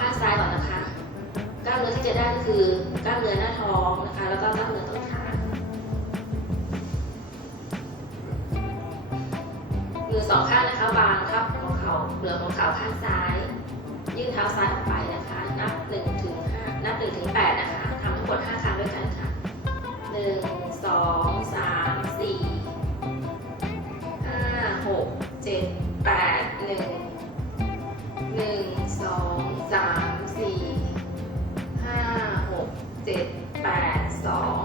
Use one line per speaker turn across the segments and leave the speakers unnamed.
ล้ามเนื้อที่จะได้ก็คือกล้ามเนื้อหน้าท้องนะคะ แล้วก็กล้ามเนื้อต้นขามือสองข้างนะคะวางทับหัวเข่าเหนือหัวเข่าข้างซ้าย ยื่นเท้าซ้ายออกไปนะคะ นับหนึ่งถึงห้านับหนึ่งถึงแปดนะคะทำทั้งหมดห้าครั้งด้วยกันค่ะหนึ่งสองสามสี่ห้าหกเจ็ดแปดหนึ่งหนึ่งสอง สามสี่ห้าหกเจ็ดแปดสอง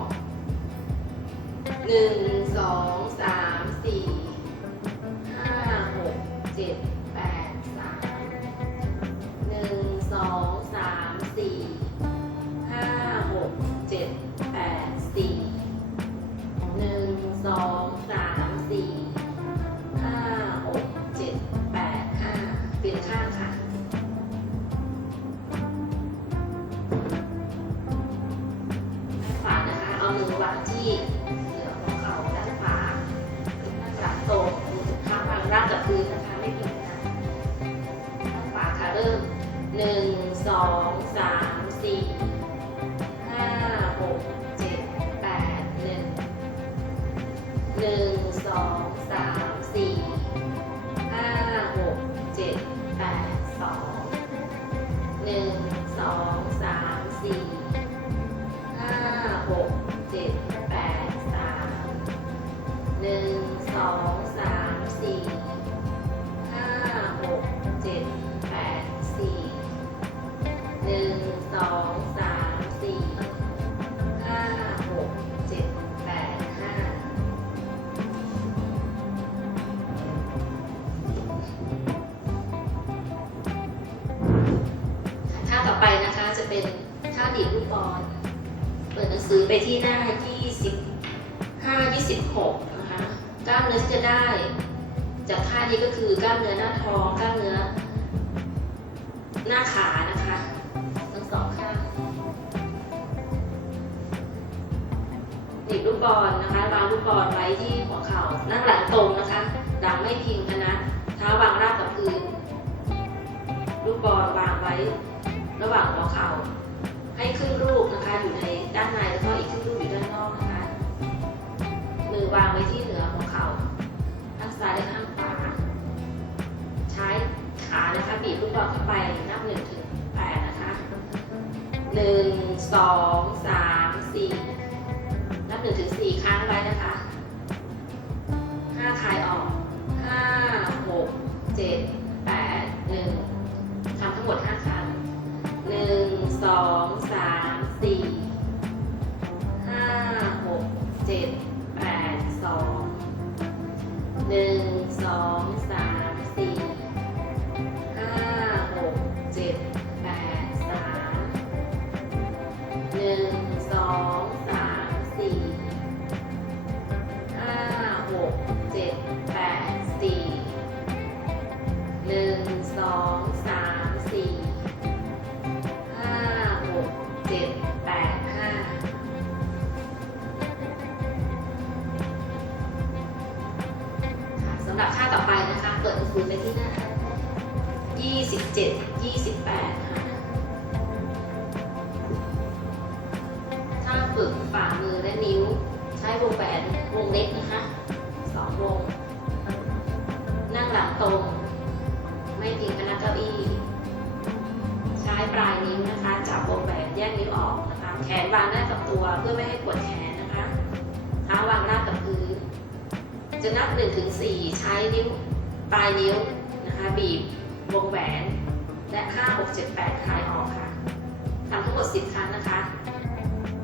หนึ่งสองสามสี่ห้าหกเจ็ด มือวางที่เหนือของเข่าด้านขวาด้านหลังตรงมือข้างวางร่างกับพื้นนะคะไม่ผิดนะด้านขวาค่ะเริ่มหนึ่งสองสาม ปิดหนังสือไปที่หน้า 25 26 นะคะ กล้ามเนื้อที่จะได้ จากท่านี้ก็คือกล้ามเนื้อหน้าท้อง กล้ามเนื้อ หน้าขานะคะ ทั้งสองข้างหนีบลูกบอลนะคะวางลูกบอลไว้ที่หัวเข่า นั่งหลังตรงนะคะ หลังไม่พิงพนักเท้าวางราบกับพื้น ลูกบอลวางไว้ ระหว่างหัวเข่า ให้ครึ่งรูปนะคะอยู่ในด้านในแล้วก็อีกครึ่งรูปอยู่ด้านนอกนะคะ มือวางไว้ที่เหนือของเข่าข้างซ้ายและข้างขวา ใช้ขานะคะบีบลูกบอลเข้าไปนับหนึ่งถึงแปดนะคะหนึ่งสอง กำหรับค่าต่อไปนะคะ เปิดหนังสือไปที่หน้ายี่สิบเจ็ดยี่สิบแปดค่ะ ถ้าฝึกฝ่ามือและนิ้ว ใช้วงแหวนวงเล็กนะคะสองวง นั่งหลังตรง ไม่พิงพนักเก้าอี้ ใช้ปลายนิ้วนะคะ จับวงแหวนแยกนิ้วออกนะคะ แขนวางหน้ากับตัวเพื่อไม่ให้ปวดแขน จะนับ1นถึงสใช้นิ้วปลายนิ้วนะคะ บีบวงแหวน และ5 6 7 8คลายออกค่ะทำทั้งหมด 10 ครั้งนะคะ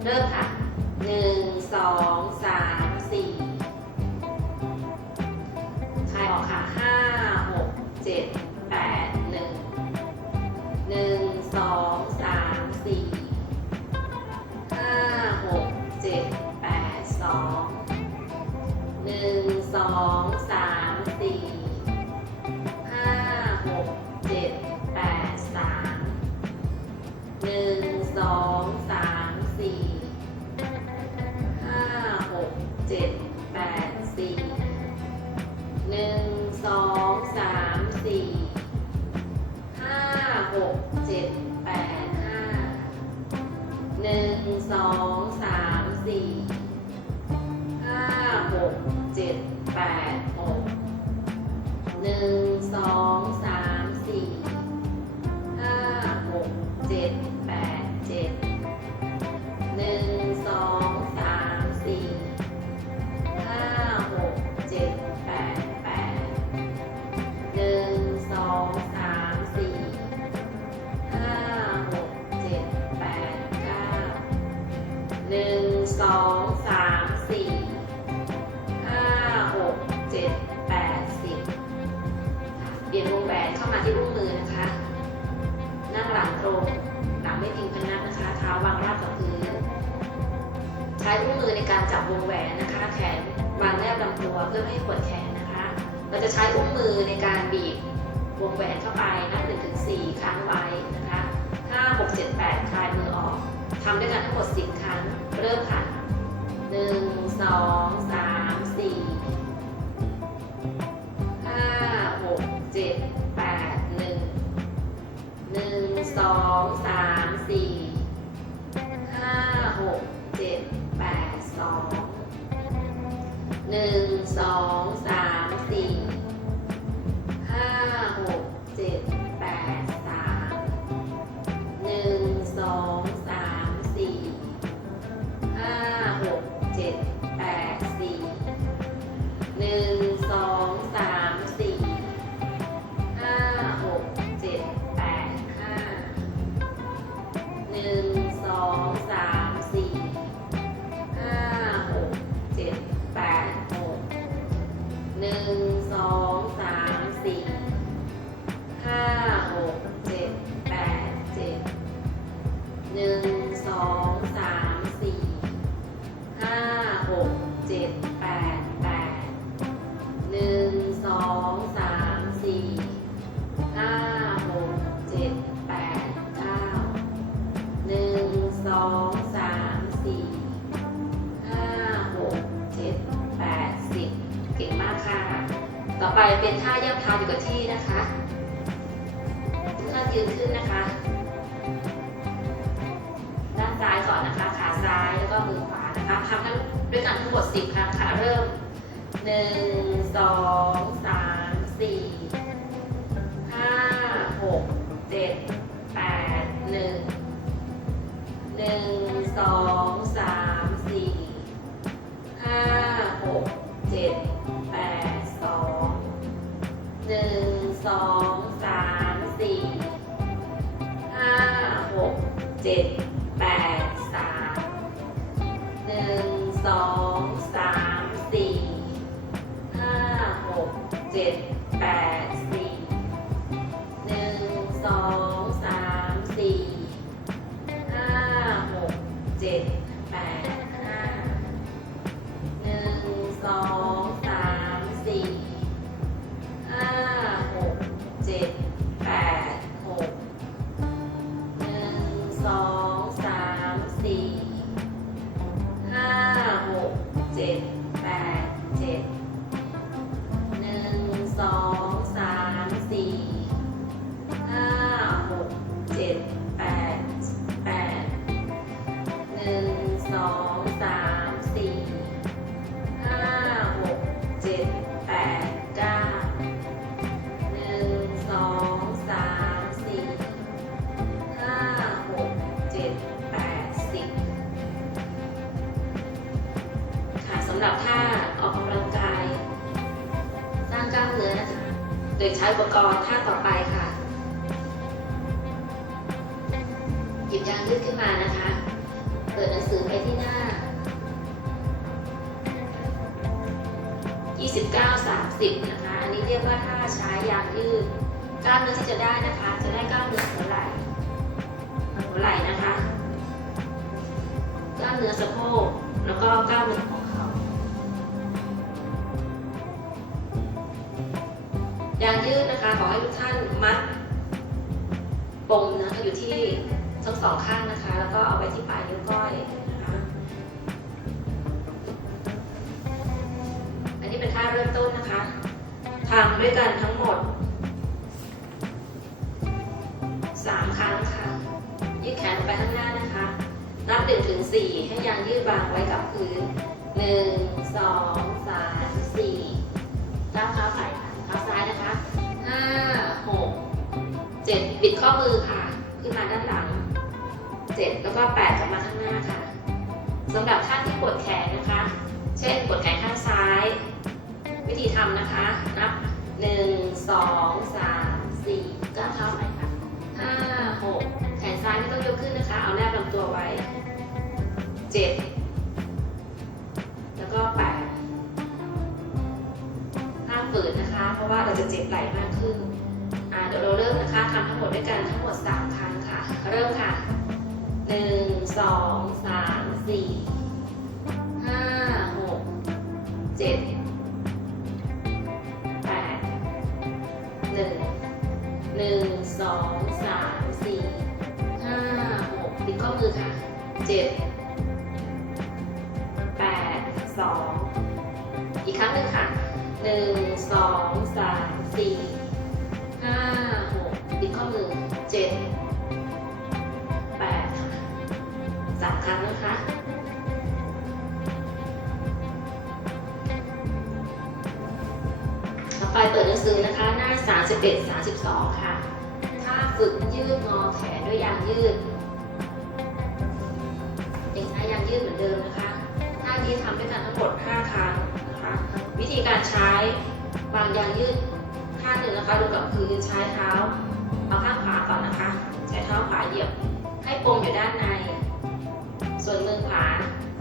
เริ่มค่ะ 1 2 3 4คลายออกค่ะ 5 6 7 8 1หนึ่งสองสามสี่ห้าหกเจ็ดแปดสองหนึ่ง 2 는 เปลี่ยนวงแหวนเข้ามาที่ลูกมือนะคะ นั่งหลังตรง หลังไม่พิงพนักนะคะ เท้าวางราบกับพื้น ใช้ลูกมือในการจับวงแหวนนะคะ แขนวางแนบลำตัวเพื่อไม่ให้ปวดแขนนะคะ เราจะใช้อุ้งมือในการบีบวงแหวนเข้าไปนับหนึ่งถึงสี่ครั้งไว้นะคะห้าหกเจ็ดแปดคลายมือออก ทำด้วยกันทั้งหมดสิบครั้ง เริ่มค่ะหนึ่งสองสามสี่ เจ็ดแปดหนึ่งหนึ่งสองสามสี่ห้าหกเจ็ดแปดสองหนึ่งสอง ไปเป็นท่าย่ำเท้าอยู่กับที่นะคะท่ายืนขึ้นนะคะ ด้านซ้ายก่อนนะคะ ขาซ้ายแล้วก็มือขวานะคะทำทั้งด้วยกันทั้งหมดสิบครั้งค่ะ เริ่มหนึ่งสองสามสี่ห้าหกเจ็ดแปดหนึ่ง องสามสี่ห้าหกเจ็ดแปดเก้าหนึ่งสองสามสี่ห้าหกเจ็ดแปดสิบค่ะสำหรับท่าออกกำลังกาย สร้างกล้ามเนื้อนะคะโดยใช้อุปกรณ์ท่าต่อไปค่ะ 29 30 นะคะ อันนี้เรียกว่าท่าใช้ยางยืดกล้ามเนื้อที่จะได้นะคะ จะได้กล้ามเนื้อหัวไหล่หัวไหล่นะคะ กล้ามเนื้อสะโพก แล้วก็กล้ามเนื้อของเขายางยืดนะคะ ขอให้ทุกท่านมัดปมนะคะอยู่ที่ทั้งสองข้างนะคะ แล้วก็เอาไว้ที่ปลายนิ้วก้อย เริ่มต้นนะคะทำด้วยกันทั้งหมดสามครั้งค่ะ ยืดแขนไปข้างหน้านะคะ นับหนึ่งถึงสี่ให้ยางยืดวางไว้กับพื้นหนึ่งสองสามสี่ก้าวเท้าใส่ค่ะเท้าซ้ายนะคะห้าหกเจ็ดบิดข้อมือค่ะ ขึ้นมาด้านหลังเจ็ดแล้วก็แปดกลับมาข้างหน้าค่ะสำหรับท่านที่ปวดแขนนะคะ เช่นปวดแขนข้างซ้าย วิธีทำนะคะ นับ 1 2 3 4ก้าวเท้าไปค่ะ5 6 แขนซ้ายที่ต้องยกขึ้นนะคะ เอาแนบลำตัวไว้ 7 แล้วก็ 8 ห้ามฝืนนะคะ เพราะว่าเราจะเจ็บไหล่มากขึ้นเดี๋ยวเราเริ่มนะคะทำทั้งหมดด้วยกันทั้งหมด 3 ครั้งค่ะ เริ่มค่ะ 1 2 3 4 5 6 7 ไปเปิดหนังสือนะคะหน้า 31 32 ค่ะ ถ้าฝึกยืดงอแขนด้วยยางยืดเด็กใช้ยางยืดเหมือนเดิมนะคะท่านี้ทำด้วยกันทั้งหมด 5 ครั้งนะคะ วิธีการใช้วางยางยืดท่าหนึ่งนะคะลงกับพื้นใช้เท้าเอาข้างขวาก่อนนะคะ ใช้เท้าขวาเหยียบให้ปมอยู่ด้านใน ส่วนมือขวา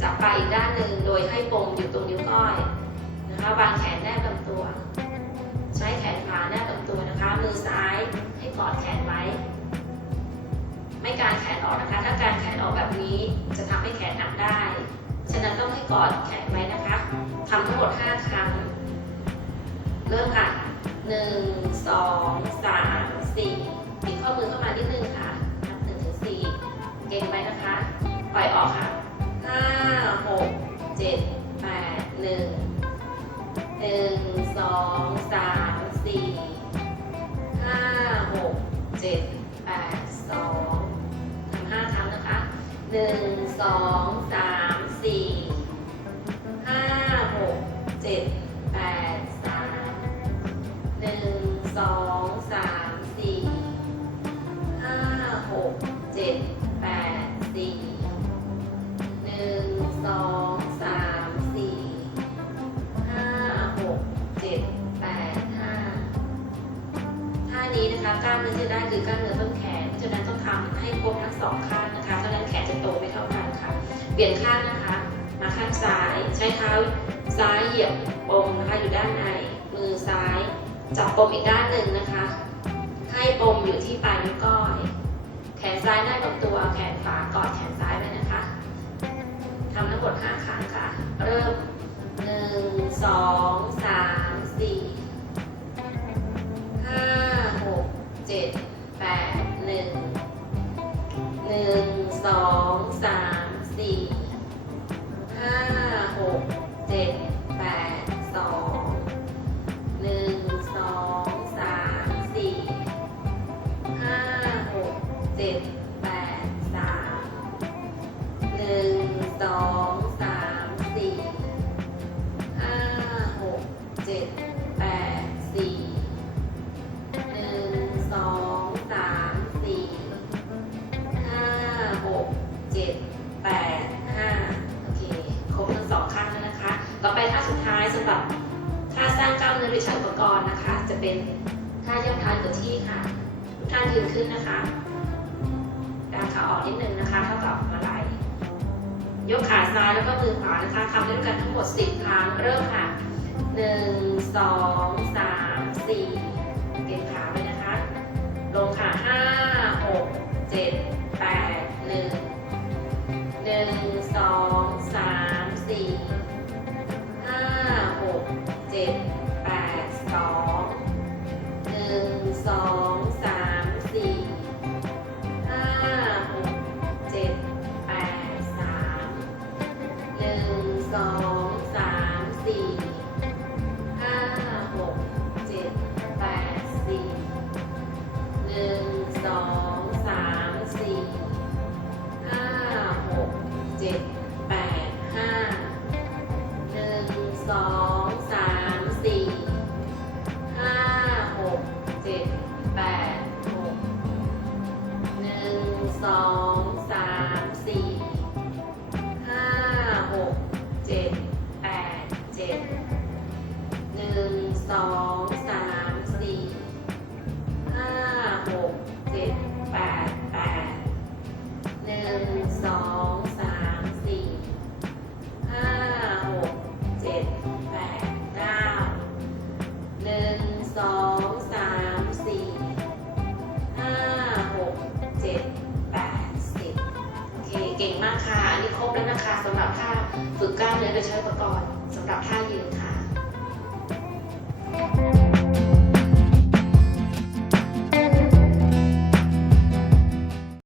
จับปอีกด้านหนึ่งโดยให้ปมอยู่ตรงนิ้วก้อยนะคะวางแขน กอดแขนไว้นะคะทำทั้งหมด 5 ครั้ง เริ่มค่ะ 1 2 3 4ปิดข้อมือเข้ามานิดนึงค่ะนับ1ถึง4เก่งไหมนะคะ ปล่อยออกค่ะ 5 6 7 8 1 1 2 3 4 5 6 7 8 2ทำ5ครั้งนะคะ 1 2 3 เจ็ดแปดสามหนึ่งสองสามสี่ห้าหกเจ็ดแปดสี่หนึ่งสองสามสี่ห้าหกเจ็ดแปดห้าท่านี้นะคะกล้ามเนื้อที่ได้คือกล้ามเนื้อต้นแขนเพราะฉะนั้นต้องทำให้ครบทั้งสองข้างนะคะเพราะฉะนั้นแขนจะโตไม่เท่ากันค่ะ เปลี่ยนข้างนะคะ มาข้างซ้ายใช้เท้า ซ้ายเหยียบปมนะคะอยู่ด้านในมือซ้าย จับปมอีกด้านหนึ่งนะคะ ให้ปมอยู่ที่ปลายนิ้วก้อย แขนซ้ายหน้ากับตัวแขนขวากอดแขนซ้ายไปนะคะทำทั้งหมด5ครั้งค่ะ เริ่ม 1 2 3 4 5 6 7 ต่อไปท่าสุดท้ายสำหรับท่าสร้างกล้ามเนื้อโดยใช้อุปกรณ์นะคะ จะเป็นท่าย่อเท้ากับที่ค่ะทุกท่านยืนขึ้นนะคะกางขาออกนิดนึงนะคะ เท่ากับมาไหล่ยกขาซ้ายแล้วก็มือขวานะคะทำด้วยกันทั้งหมด 10 ครั้งเริ่มค่ะ 1 2 3 4 เก็บขาไว้นะคะ ลงค่ะ 5 6 7